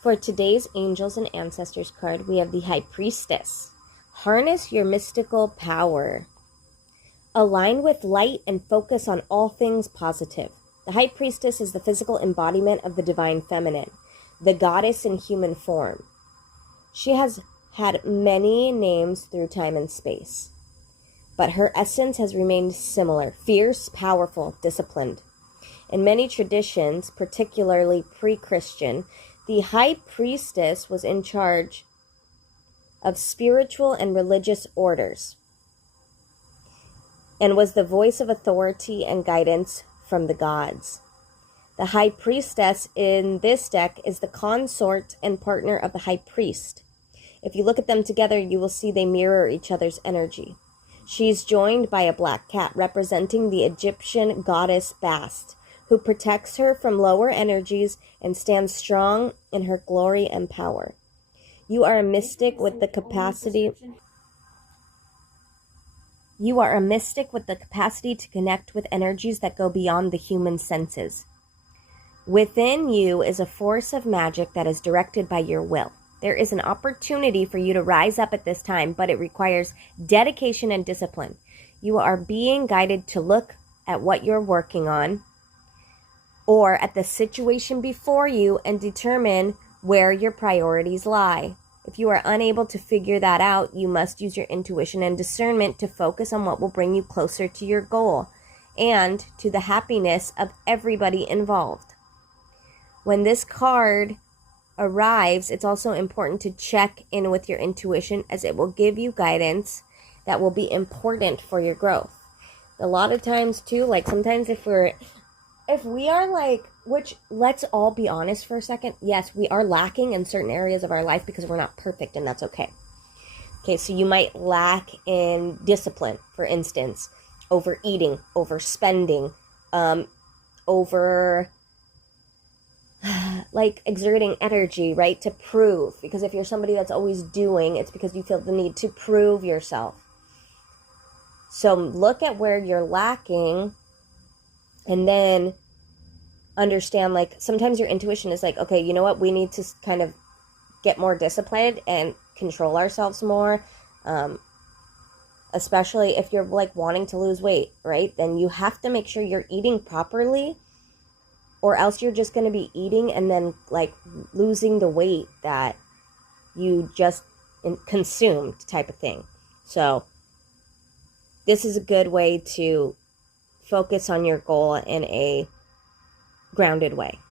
For today's Angels and Ancestors card, we have the High Priestess. Harness your mystical power. Align with light and focus on all things positive. The High Priestess is the physical embodiment of the Divine Feminine, the goddess in human form. She has had many names through time and space, but her essence has remained similar: fierce, powerful, disciplined. In many traditions, particularly pre-Christian, the High Priestess was in charge of spiritual and religious orders and was the voice of authority and guidance from the gods. The High Priestess in this deck is the consort and partner of the High Priest. If you look at them together, you will see they mirror each other's energy. She's joined by a black cat representing the Egyptian goddess Bast, who protects her from lower energies and stands strong in her glory and power. You are a mystic with the capacity to connect with energies that go beyond the human senses. Within you is a force of magic that is directed by your will. There is an opportunity for you to rise up at this time, but it requires dedication and discipline. You are being guided to look at what you're working on or at the situation before you and determine where your priorities lie. If you are unable to figure that out, you must use your intuition and discernment to focus on what will bring you closer to your goal and to the happiness of everybody involved. When this card arrives, it's also important to check in with your intuition, as it will give you guidance that will be important for your growth. A lot of times too, like sometimes if we are like, which let's all be honest for a second, yes, we are lacking in certain areas of our life because we're not perfect, and that's okay. Okay, so you might lack in discipline, for instance, overeating, overspending, over like exerting energy, right, to prove. Because if you're somebody that's always doing, it's because you feel the need to prove yourself. So look at where you're lacking and then understand, like, sometimes your intuition is like, okay, you know what, we need to kind of get more disciplined and control ourselves more, especially if you're like wanting to lose weight, right? Then you have to make sure you're eating properly, or else you're just going to be eating and then like losing the weight that you just consumed, type of thing. So this is a good way to focus on your goal in a grounded way.